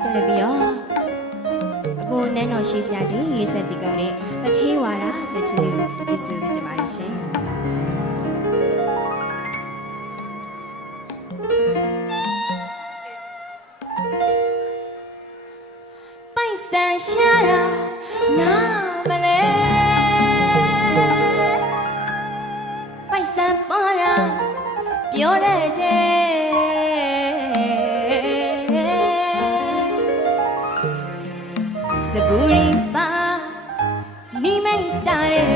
ဆက်လက်ပြီးတော့အခုနန်းတော်ရှိစရာဒီရေးဆက်ဒီကောင်းနဲ့အထေးဝါဒဆိုချင်လေးကိုပြုစုကြပါလိမ့်ရှင်ပိုက်ဆံရှာတာနာမလဲပိုက်ဆံပေါ်တာပြောရတဲ့စပူရီပါနိမိတ်တာတဲ့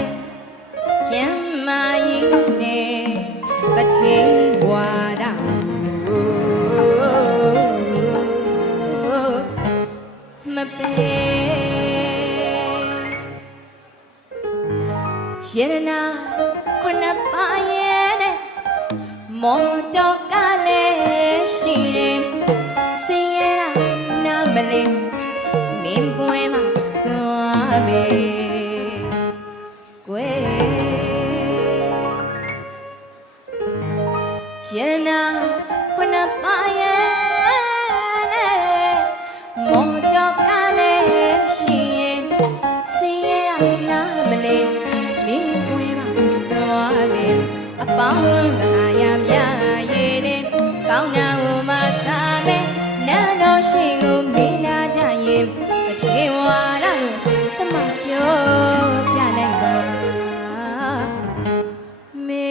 ကျမ်းမာရင်နဲ့တထေဝါဒမပေရတနာခုနပါရဲ့နဲ့မော်တော်ကလည်းရှိတယ်စင်ရတာနာမလေးမင်းပွင့်မှာသွားမေကွယ်ရတနာခုနပါရဲ့နဲ့မော်တော်ကလည်းရှိရင်စင်ရတာနာမလေးမင်းပွင့်မှာသွားမေအပေါင်းကရမြရဲ့တဲ့ကောင်းနာကိုမစားမဲနာတော်ရှိကိုမေးလာကြရင်တထေဝါဒလို့ကျမပြောပြလိုက်ပါမေ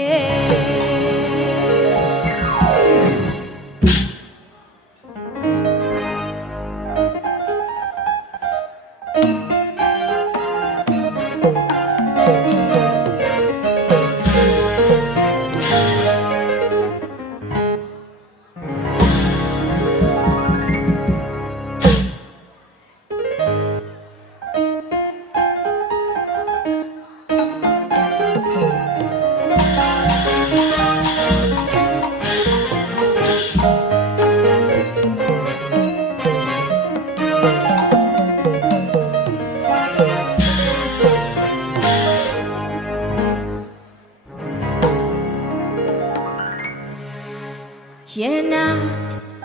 ရတနာ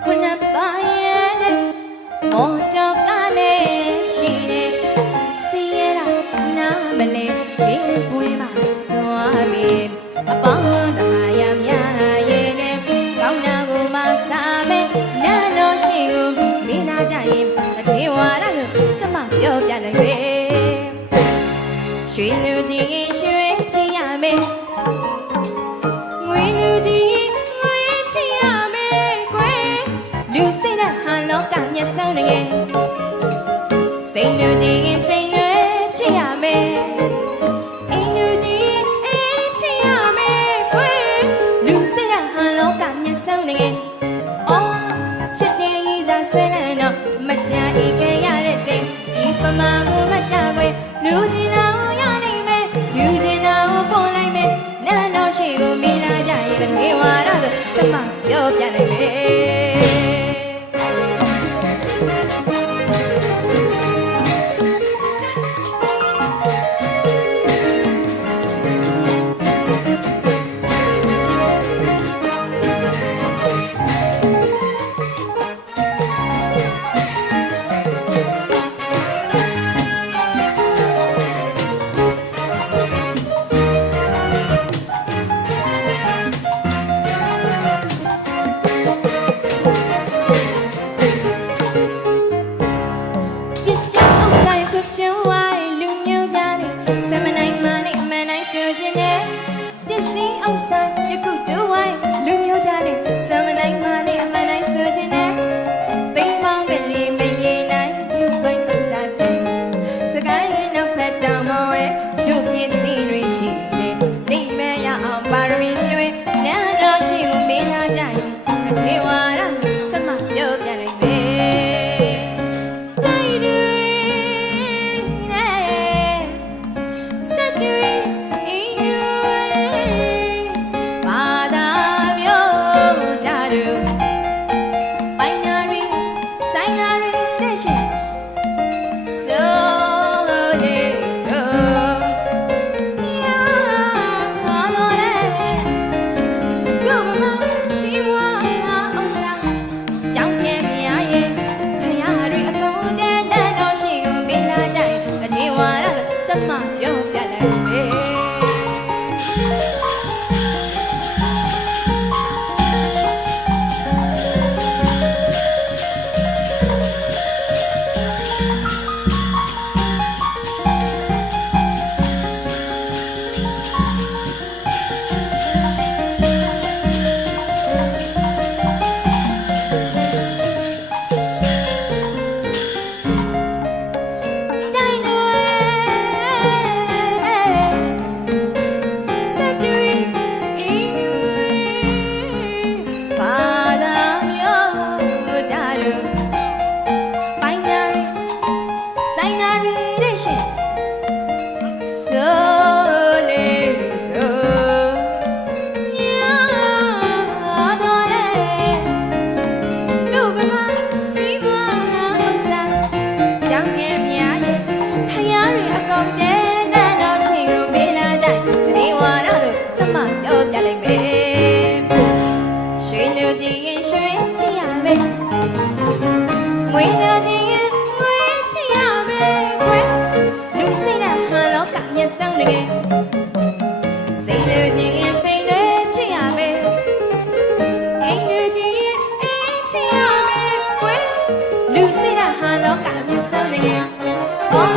ခုနပါရဲ့နဲ့မော်တော်ကလည်းရှိတယ်စီရတာနာမလဲဘေးပွင့်မှာသွားပြီအပေါင်းတဟာရမြရဲ့နဲ့ကောင်းနာကိုမစားမဲနာတော်ရှိကိုမိနာကြရင်အထေဝါဒလို့ကျမပြောပြလိုက်ပဲရွှေလူကြီးရွှေဖြစ်ရမယ်ငွေလူကြီးလူစိတ်နဲ့ဟာလောကမျက်စုံနဲ့စိတ်လူကြီးစိတ်နဲ့ဖြစ်ရမယ်အိမ်လူကြီးအိမ်ဖြစ်ရမယ်ကွယ်လူစိတ်နဲ့ဟာလောကမျက်စုံနဲ့အော်ချစ်တဲ့ဤစားဆွဲလန်းတော့မကြဤကဲရတဲ့တိမ်ဒီပမာကိုမကြခွေလူကြီးတော်ရနိုင်မယ်ယူချင်တာကိုပို့လိုက်မယ်နာတော်ရှိကိုမိလာကြရင်တထေဝါဒလို့ကျမပြောပြနိုင်မယ် ရွှေလူကြီးရင်ရွှေချစ်ရမယ်ငွေလူကြီးရင်ငွေချစ်ရမယ်ကွယ်လူစိတ်ဓာတ်ဟာလောကမျက်စုံတကယ်စိတ်လူကြီးရင်စိတ်တွေဖြစ်ရမယ်အိမ်လူကြီးရင်အိမ်ဖြစ်ရမယ်ကွယ်လူစိတ်ဓာတ်ဟာလောကမျက်စုံတကယ်အော်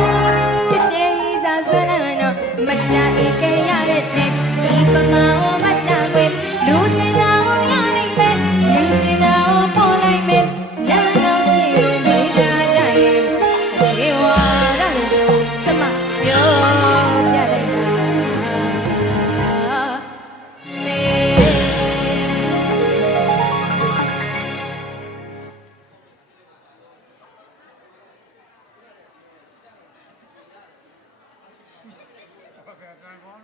ချစ်တဲ့ဤစားဆွမ်းလန်းတော့မချအေးခဲ့ရတဲ့တဲ့ဒီပမာကိုမချခွေလူချင်တာကိုရနိုင်မယ်လူချင်တာကိုပေါ်လိုက်မယ်နားတော့ရှိရင်မိသားကြရင်ဒီဝါရလို့ကျမပြောပြလိုက်တာမေ Okay,